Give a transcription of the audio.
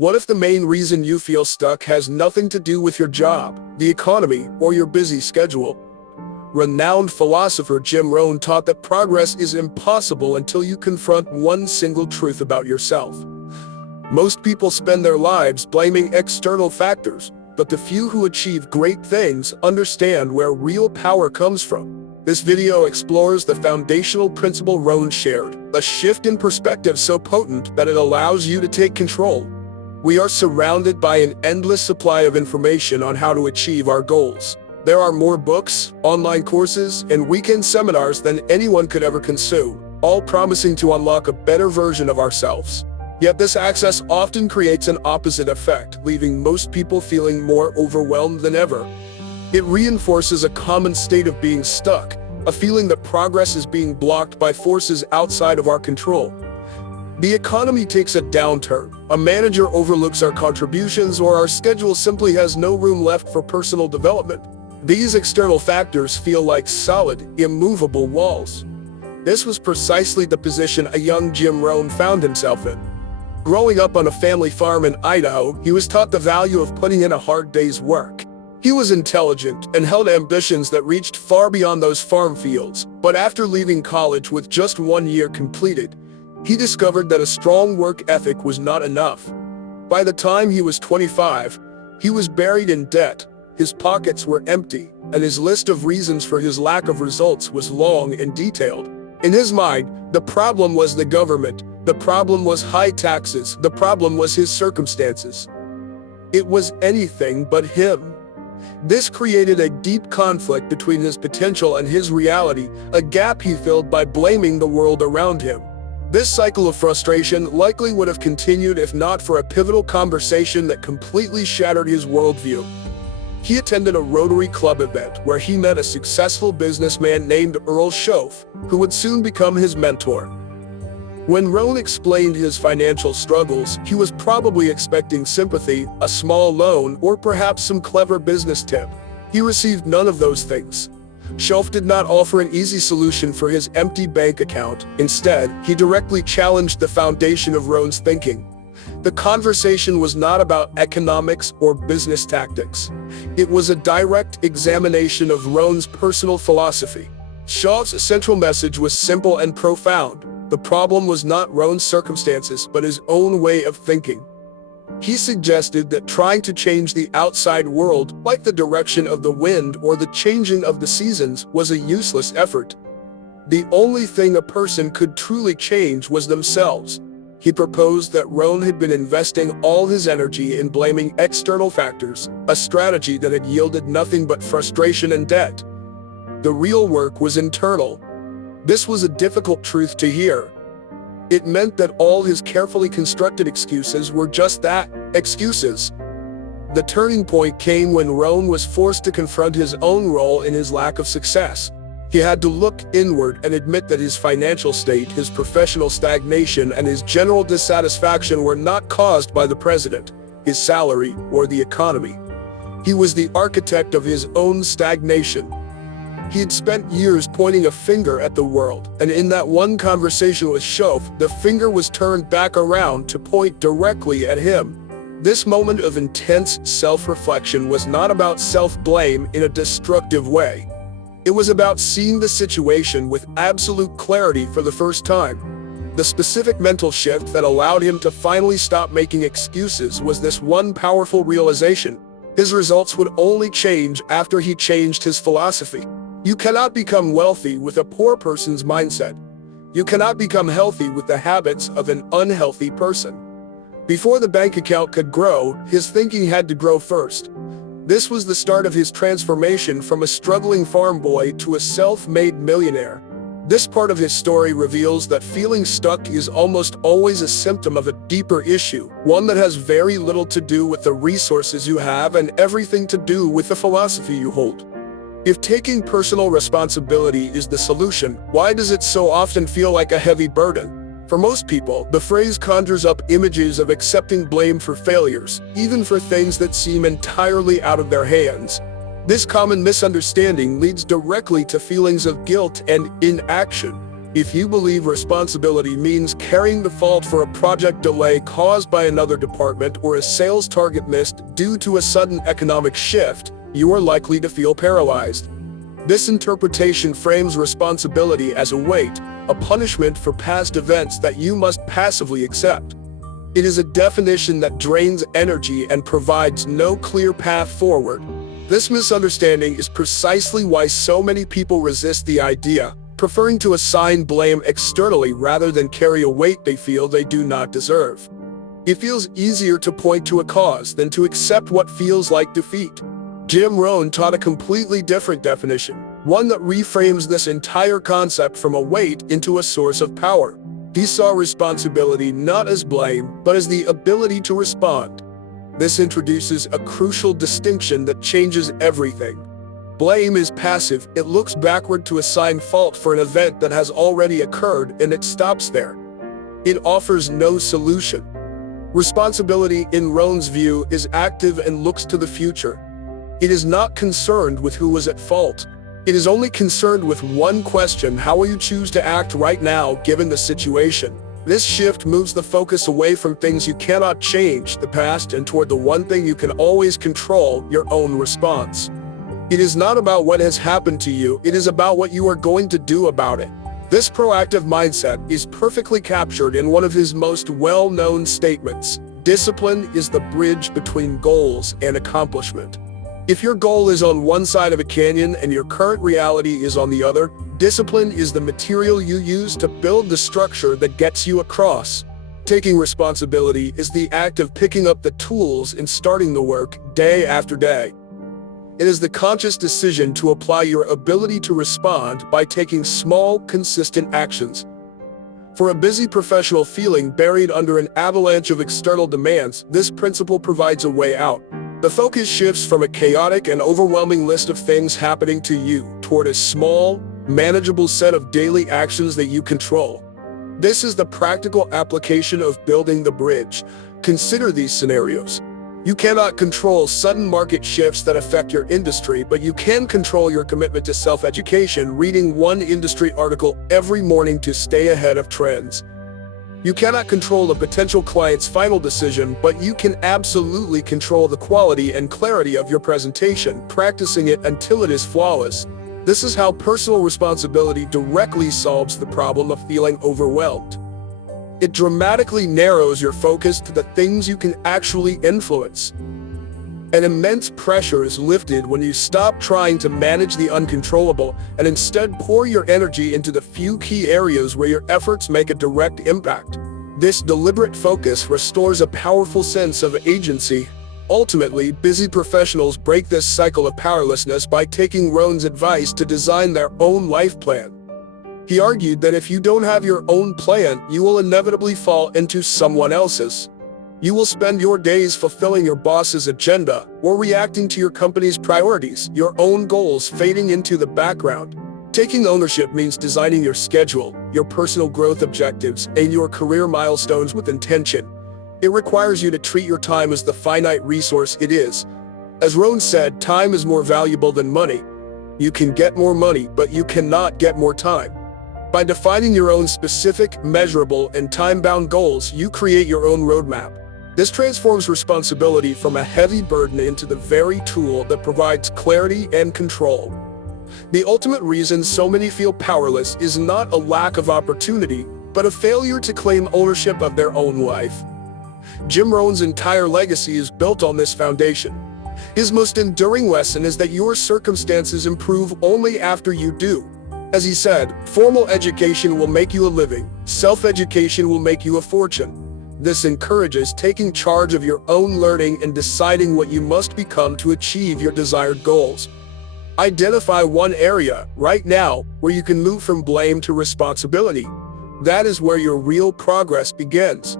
What if the main reason you feel stuck has nothing to do with your job, the economy, or your busy schedule? Renowned philosopher Jim Rohn taught that progress is impossible until you confront one single truth about yourself. Most people spend their lives blaming external factors, but the few who achieve great things understand where real power comes from. This video explores the foundational principle Rohn shared, a shift in perspective so potent that it allows you to take control. We are surrounded by an endless supply of information on how to achieve our goals. There are more books, online courses, and weekend seminars than anyone could ever consume, all promising to unlock a better version of ourselves. Yet this access often creates an opposite effect, leaving most people feeling more overwhelmed than ever. It reinforces a common state of being stuck, a feeling that progress is being blocked by forces outside of our control. The economy takes a downturn, a manager overlooks our contributions, or our schedule simply has no room left for personal development. These external factors feel like solid, immovable walls. This was precisely the position a young Jim Rohn found himself in. Growing up on a family farm in Idaho, he was taught the value of putting in a hard day's work. He was intelligent and held ambitions that reached far beyond those farm fields, but after leaving college with just 1 year completed, he discovered that a strong work ethic was not enough. By the time he was 25, he was buried in debt, his pockets were empty, and his list of reasons for his lack of results was long and detailed. In his mind, the problem was the government, the problem was high taxes, the problem was his circumstances. It was anything but him. This created a deep conflict between his potential and his reality, a gap he filled by blaming the world around him. This cycle of frustration likely would have continued if not for a pivotal conversation that completely shattered his worldview. He attended a Rotary Club event where he met a successful businessman named Earl Schoaf, who would soon become his mentor. When Rohn explained his financial struggles, he was probably expecting sympathy, a small loan, or perhaps some clever business tip. He received none of those things. Schoaf did not offer an easy solution for his empty bank account. Instead, he directly challenged the foundation of Rohn's thinking. The conversation was not about economics or business tactics. It was a direct examination of Rohn's personal philosophy. Schoaf's central message was simple and profound. The problem was not Rohn's circumstances, but his own way of thinking. He suggested that trying to change the outside world, like the direction of the wind or the changing of the seasons, was a useless effort. The only thing a person could truly change was themselves. He proposed that Rohn had been investing all his energy in blaming external factors, a strategy that had yielded nothing but frustration and debt. The real work was internal. This was a difficult truth to hear. It meant that all his carefully constructed excuses were just that, excuses. The turning point came when Rohn was forced to confront his own role in his lack of success. He had to look inward and admit that his financial state, his professional stagnation, and his general dissatisfaction were not caused by the president, his salary, or the economy. He was the architect of his own stagnation. He had spent years pointing a finger at the world, and in that one conversation with Schoaf, the finger was turned back around to point directly at him. This moment of intense self-reflection was not about self-blame in a destructive way. It was about seeing the situation with absolute clarity for the first time. The specific mental shift that allowed him to finally stop making excuses was this one powerful realization. His results would only change after he changed his philosophy. You cannot become wealthy with a poor person's mindset. You cannot become healthy with the habits of an unhealthy person. Before the bank account could grow, his thinking had to grow first. This was the start of his transformation from a struggling farm boy to a self-made millionaire. This part of his story reveals that feeling stuck is almost always a symptom of a deeper issue, one that has very little to do with the resources you have and everything to do with the philosophy you hold. If taking personal responsibility is the solution, why does it so often feel like a heavy burden? For most people, the phrase conjures up images of accepting blame for failures, even for things that seem entirely out of their hands. This common misunderstanding leads directly to feelings of guilt and inaction. If you believe responsibility means carrying the fault for a project delay caused by another department or a sales target missed due to a sudden economic shift, you are likely to feel paralyzed. This interpretation frames responsibility as a weight, a punishment for past events that you must passively accept. It is a definition that drains energy and provides no clear path forward. This misunderstanding is precisely why so many people resist the idea, preferring to assign blame externally rather than carry a weight they feel they do not deserve. It feels easier to point to a cause than to accept what feels like defeat. Jim Rohn taught a completely different definition, one that reframes this entire concept from a weight into a source of power. He saw responsibility not as blame, but as the ability to respond. This introduces a crucial distinction that changes everything. Blame is passive. It looks backward to assign fault for an event that has already occurred, and it stops there. It offers no solution. Responsibility, in Rohn's view, is active and looks to the future. It is not concerned with who was at fault. It is only concerned with one question: how will you choose to act right now given the situation? This shift moves the focus away from things you cannot change, the past, and toward the one thing you can always control, your own response. It is not about what has happened to you, it is about what you are going to do about it. This proactive mindset is perfectly captured in one of his most well-known statements: discipline is the bridge between goals and accomplishment. If your goal is on one side of a canyon and your current reality is on the other, discipline is the material you use to build the structure that gets you across. Taking responsibility is the act of picking up the tools and starting the work day after day. It is the conscious decision to apply your ability to respond by taking small, consistent actions. For a busy professional feeling buried under an avalanche of external demands, this principle provides a way out. The focus shifts from a chaotic and overwhelming list of things happening to you toward a small, manageable set of daily actions that you control. This is the practical application of building the bridge. Consider these scenarios. You cannot control sudden market shifts that affect your industry, but you can control your commitment to self-education, reading one industry article every morning to stay ahead of trends. You cannot control a potential client's final decision, but you can absolutely control the quality and clarity of your presentation, practicing it until it is flawless. This is how personal responsibility directly solves the problem of feeling overwhelmed. It dramatically narrows your focus to the things you can actually influence. An immense pressure is lifted when you stop trying to manage the uncontrollable and instead pour your energy into the few key areas where your efforts make a direct impact. This deliberate focus restores a powerful sense of agency. Ultimately, busy professionals break this cycle of powerlessness by taking Rohn's advice to design their own life plan. He argued that if you don't have your own plan, you will inevitably fall into someone else's. You will spend your days fulfilling your boss's agenda or reacting to your company's priorities, your own goals fading into the background. Taking ownership means designing your schedule, your personal growth objectives, and your career milestones with intention. It requires you to treat your time as the finite resource it is. As Rohn said, time is more valuable than money. You can get more money, but you cannot get more time. By defining your own specific, measurable, and time-bound goals, you create your own roadmap. This transforms responsibility from a heavy burden into the very tool that provides clarity and control. The ultimate reason so many feel powerless is not a lack of opportunity, but a failure to claim ownership of their own life. Jim Rohn's entire legacy is built on this foundation. His most enduring lesson is that your circumstances improve only after you do. As he said, formal education will make you a living, self-education will make you a fortune. This encourages taking charge of your own learning and deciding what you must become to achieve your desired goals. Identify one area, right now, where you can move from blame to responsibility. That is where your real progress begins.